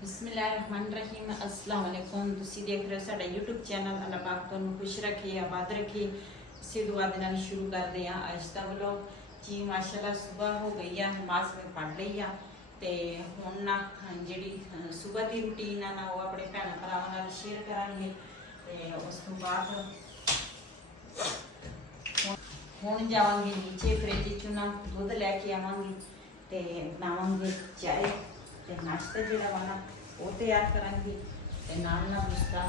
बिस्मिल्लाहिर्रहमानिर्रहीम अस्सलाम वालेकुम। ਤੁਸੀਂ ਦੇਖ ਰਹੇ ਹੋ ਸਾਡਾ YouTube ਚੈਨਲ। ਅੱਲਾਹ ਪਾਕ ਤੁਹਾਨੂੰ ਖੁਸ਼ ਰੱਖੇ, ਆਬਾਦ ਰੱਖੇ। ਇਸੇ ਦੁਆ ਦੇ ਨਾਲ ਸ਼ੁਰੂ ਕਰਦੇ ਹਾਂ ਅੱਜ ਦਾ ਵਲੌਗ। ਜੀ ਮਾਸ਼ਾਅੱਲਾ ਸਵੇਰ ਹੋ ਗਈ ਆ, ਨਮਾਜ਼ ਮੈਂ ਪੜ੍ਹ ਲਈ ਆ ਤੇ ਹੁਣ ਨਾ ਜਿਹੜੀ ਸਵੇਰ ਦੀ ਰੁਟੀਨ ਆ ਨਾ ਉਹ ਆਪਣੇ ਭੈਣ ਭਰਾਵਾਂ ਨਾਲ ਸ਼ੇਅਰ ਕਰਾਂਗੇ। ਤੇ ਉਸ ਤੋਂ ਬਾਅਦ ਹੁਣ ਜਾਵਾਂਗੇ ਨੀਚੇ ਫ੍ਰਿਜ ਚੋਂ ਨਾ ਦੁੱਧ ਲੈ ਕੇ ਆਵਾਂਗੇ ਤੇ ਬਣਾਵਾਂਗੇ ਚਾਹ ਤੇ ਨਾਸ਼ਤਾ ਜਿਹੜਾ ਵਾ ਨਾ ਉਹ ਤਿਆਰ ਕਰਾਂਗੇ ਤੇ ਨਾਲ ਨਾਲ ਉਸਦਾ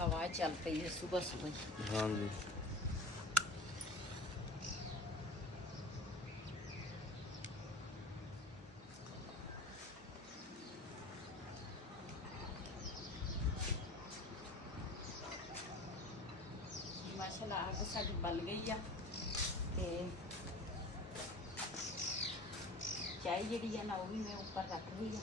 हवा चल पई है सुबह सुबह। हाँ जी माशाल्लाह आग साडी बल गई आ ते चाय जिहड़ी है ना वो भी मैं ऊपर रख दी है।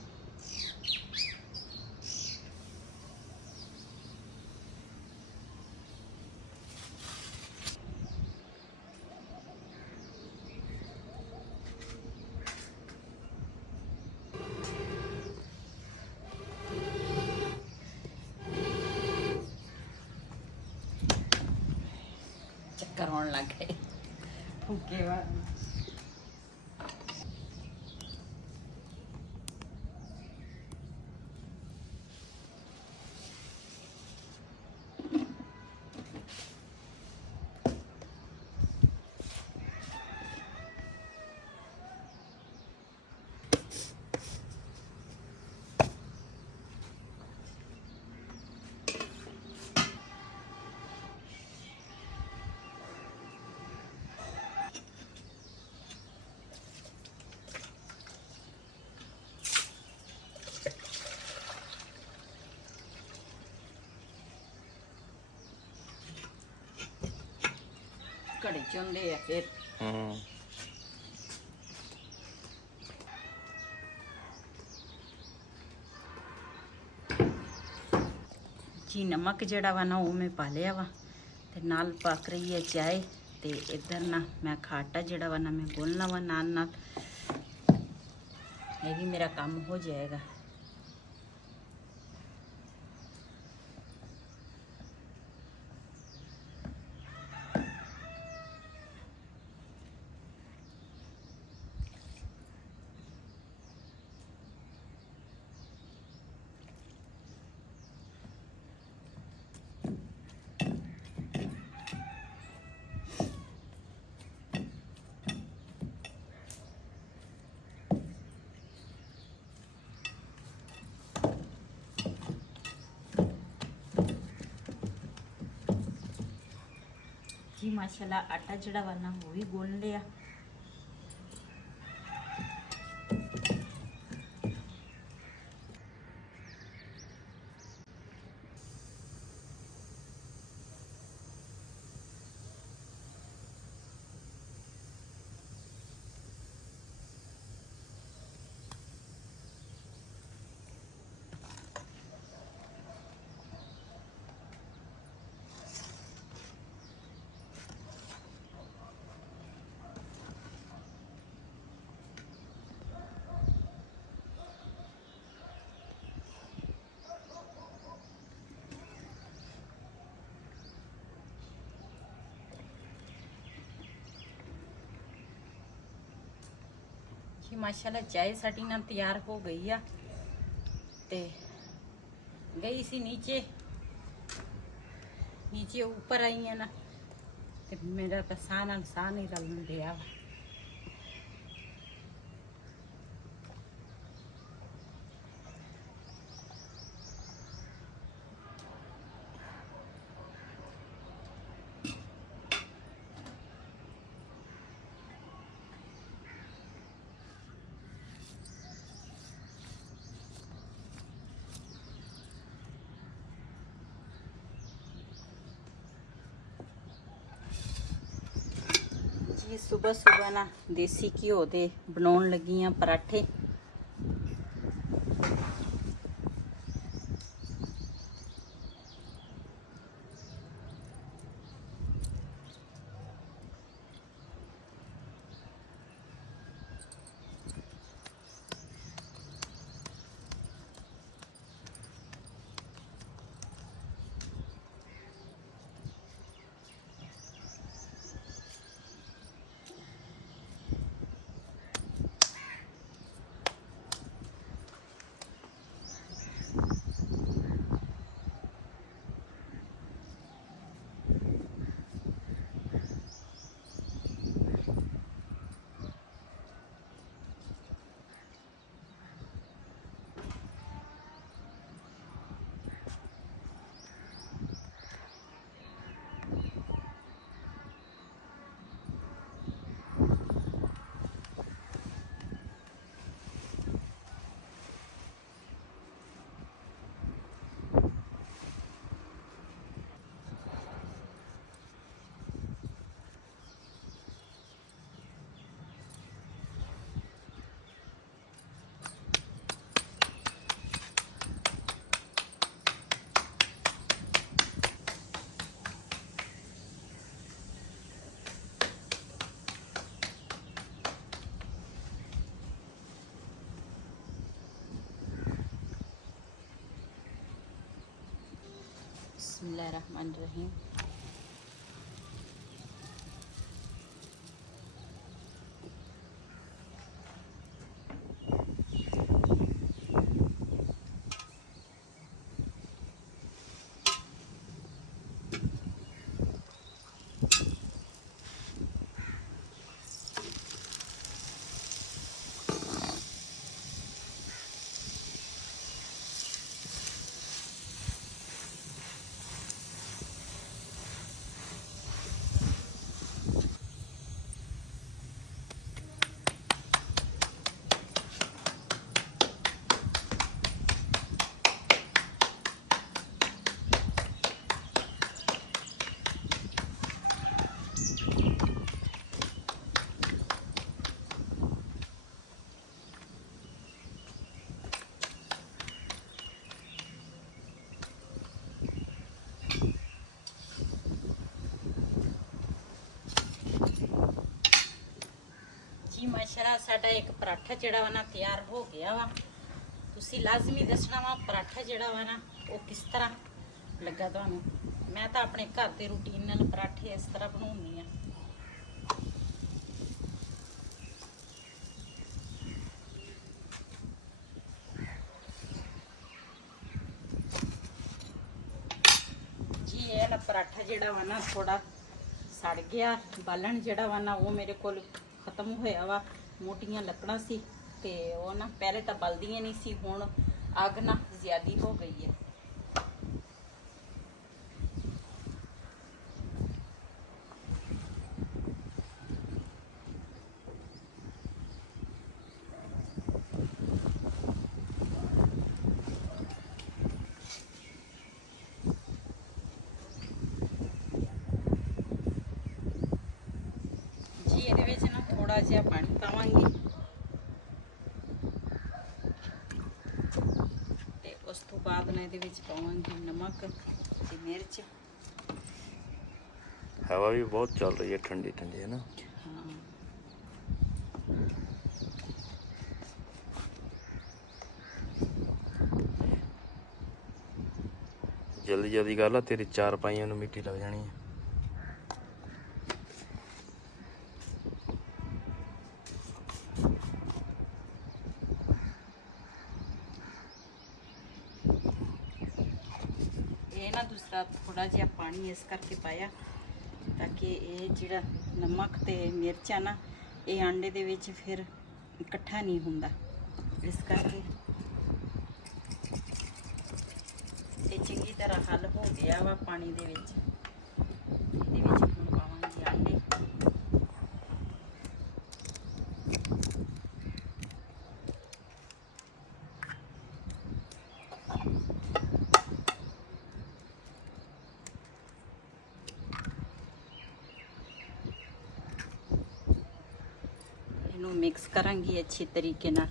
चक्कर होने लग गए फूके बाद घड़े चुनते हैं फिर जी नमक जड़ा वा ना वो मैं पा लिया वा ते नाल पक रही है चाय ते इधर ना मैं खाटा जड़ा वा ना मैं गोलना वा नाल नाल ये भी मेरा काम हो जाएगा। जी माशाल्लाह आटा जड़ा वा ना वो भी गुन लिया। ਜੀ ਮਾਸ਼ਾਅੱਲਾ ਚਾय ਸਾਡੀ ਨਾਲ ਤਿਆਰ ਹੋ ਗਈ ਆ ਤੇ ਗਈ ਸੀ नीचे ऊपर आई है ना ਤੇ ਮੇਰਾ ਤਾਂ ਸਾਹ ਨਾਲ ਸਾਹ ਨਹੀਂ ਰਲਣ ਦਿਆ ਵਾ। ਜੀ ਸਵੇਰ ਸਵੇਰ ਨਾ ਦੇਸੀ ਘਿਓ ਦੇ ਬਣਾਉਣ ਲੱਗੀ ਆ ਪਰਾਠੇ। बिस्मिल्लाहिर्रहमानिर्रहीम। जी माशाल्लाह साडा एक पराठा जिहड़ा वा ना तैयार हो गया वा। तुसी लाजमी दसना वा पराठा जिहड़ा वा ना वो किस तरह लगा तुहानू। मैं तो अपने घर के रूटीन नाल पराठे इस तरह बनाउंदी आ। जी ये ना पराठा जिहड़ा वा ना थोड़ा सड़ गया, बालन जिहड़ा वा ना वो मेरे कोल खत्म होया वा। मोटियां लकड़ां सी ते वो ना पहले तो बलदियां नहीं सी, हुण अग ना ज्यादा हो गई है। जी ਇਹਦੇ ਵਿੱਚ ਨਾ थोड़ा ਜਿਹਾ पानी पावांगी ਤੇ ਉਸ ਤੋਂ ਬਾਅਦ ਨਾ ਇਹਦੇ ਵਿੱਚ ਪਾਵਾਂਗੀ ਨਮਕ ਤੇ ਮਿਰਚ। हवा भी बहुत चल रही है, ठंडी ठंडी है ना। हाँ जल्दी जल्दी कर ला, तेरी चार पाइयों में मिट्टी लग जानी है। ਨਾ ਦੂਸਰਾ ਥੋੜਾ ਜਿਹਾ ਪਾਣੀ ਇਸ ਕਰਕੇ ਪਾਇਆ ਤਾਂ ਕਿ ਇਹ ਜਿਹੜਾ ਨਮਕ ਤੇ ਮਿਰਚਾਂ ਨਾ ਇਹ ਆਂਡੇ ਦੇ ਵਿੱਚ ਫਿਰ ਇਕੱਠਾ ਨਹੀਂ ਹੁੰਦਾ। ਇਸ ਕਰਕੇ ਇਹ ਚੰਗੀ ਤਰ੍ਹਾਂ ਹੱਲ ਹੋ ਗਿਆ ਵਾ ਪਾਣੀ ਦੇ ਵਿੱਚ। ਇਹਦੇ ਵਿੱਚ ਹੁਣ ਪਾਵਾਂਗੇ ਆਂਡੇ। ਇਹਨੂੰ ਮਿਕਸ ਕਰਾਂਗੀ ਅੱਛੇ ਤਰੀਕੇ ਨਾਲ।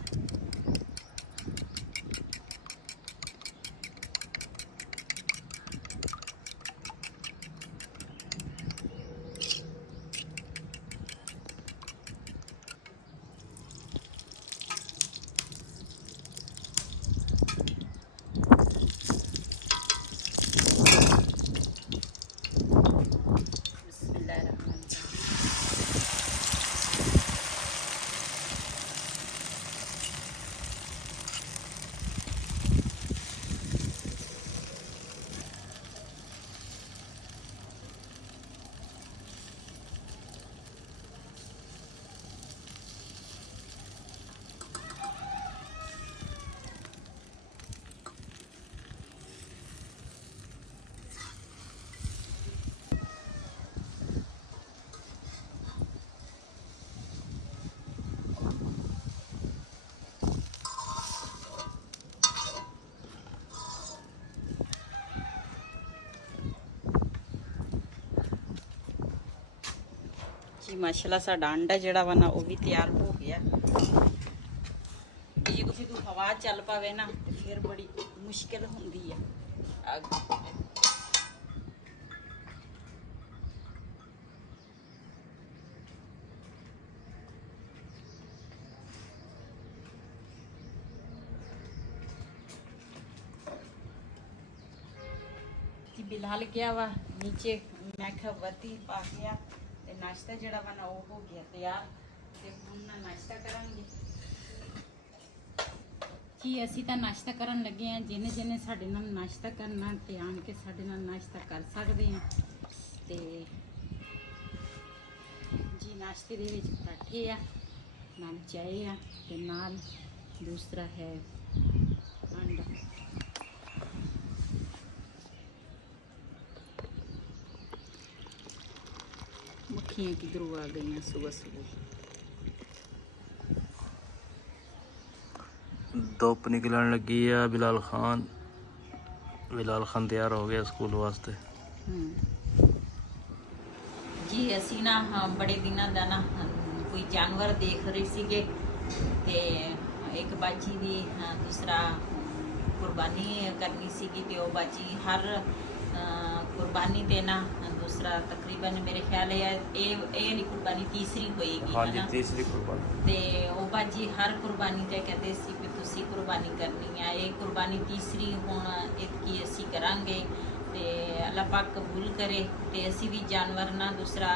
ਜੀ ਮਾਸ਼ਾਅੱਲਾ ਸਾਡਾ ਅੰਡਾ ਜਿਹੜਾ ਵਾ ਨਾ ਉਹ ਵੀ ਤਿਆਰ ਹੋ ਗਿਆ। ਜੇ ਕੋਈ ਹਵਾ ਚੱਲ ਪਵੇ ਨਾ ਤੇ ਫਿਰ ਬੜੀ ਮੁਸ਼ਕਿਲ ਹੁੰਦੀ ਆ। ਜੀ ਬਿਲਾਲ ਗਿਆ ਵਾ ਨੀਚੇ, ਮੈਂ ਕਿਹਾ ਵਰਤੀ ਪਾ ਗਿਆ ਤੇ ਨਾਸ਼ਤਾ ਜਿਹੜਾ ਵਾ ਨਾ ਉਹ ਹੋ ਗਿਆ ਤਿਆਰ ਤੇ ਹੁਣ ਨਾ ਨਾਸ਼ਤਾ ਕਰਾਂਗੇ। ਜੀ ਅਸੀਂ ਤਾਂ ਨਾਸ਼ਤਾ ਕਰਨ ਲੱਗੇ ਆ। ਜਿਹਨੇ ਜਿਹਨੇ ਸਾਡੇ ਨਾਲ ਨਾਸ਼ਤਾ ਕਰਨਾ ਤੇ ਆਣ ਕੇ ਸਾਡੇ ਨਾਲ ਨਾਸ਼ਤਾ ਕਰ ਸਕਦੇ ਆ। ਤੇ ਜੀ ਨਾਸ਼ਤੇ ਦੇ ਵਿੱਚ ਪਰਾਠੇ ਆ, ਨਾਲ ਚਾਹ ਆ ਤੇ ਨਾਲ ਦੂਸਰਾ ਹੈ ਅੰਡਾ। मक्खियाँ किधरों आ गई हैं सुबह सुबह। धुप निकलन लगी है। बिलाल खान तैयार हो गया स्कूल वास्ते। जी असी ना बड़े दिनों का ना कोई जानवर देख रहे सीगे ते एक बाजी भी दूसरा कुर्बानी करनी सीगी ते वो बाजी हर कुर्बानी ते ना दूसरा तकरीबन मेरे ख्याल है ये वाली कुर्बानी तीसरी होएगी। हाँ जी तीसरी कुर्बानी ते ओ बाजी हर कुर्बानी ते कहते सी कि तुसी कुर्बानी करनी है। ये कुर्बानी तीसरी हुण इतकी असी करांगे ते अल्लाह पाक कबूल करे। ते असी भी जानवर ना दूसरा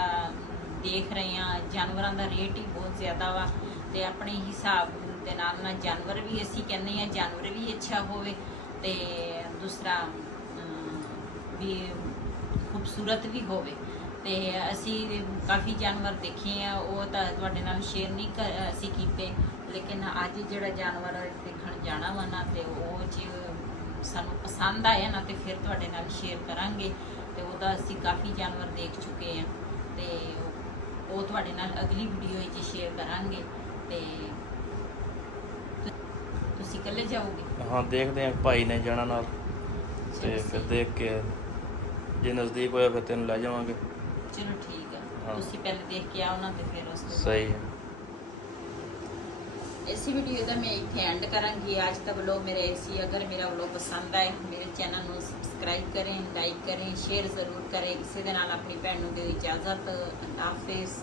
देख रहे हैं, जानवरों का रेट ही बहुत ज़्यादा वा ते अपने हिसाब दे नाल ना जानवर भी असी कहने हैं जानवर भी अच्छा होवे ते दूसरा भी खूबसूरत भी होवे। ते असी काफ़ी जानवर देखे हैं वो तो तुहाडे नाल शेयर नहीं असी कीते, लेकिन अज जिहड़ा जानवर देखण जाना वा ना ते वो जे सानू पसंद आया ना तो फिर तुहाडे नाल शेयर करांगे। ते ओहदा असी काफ़ी जानवर देख चुके हैं ते वो तुहाडे नाल अगली वीडियो विच शेयर करांगे। ते तुसी कल्ले जाओगे? हाँ देखते हैं, भाई ने जाना नाल ते फिर देख के जे नज़दीक होया फिर तेन ले जावांगे। चलो ठीक है। हाँ। तुसी पहले देख के आओ ना तो फिर उस तो सही है। इसी वीडियो का मैं इतने एंड करांगी। आज का व्लॉग मेरा ऐसी, अगर मेरा व्लॉग पसंद आए मेरे चैनल को सबसक्राइब करें, लाइक करें, शेयर ज़रूर करें। इसी दे नाल अपनी भैन नूं दे इजाज़त। अल्लाह हाफिज़।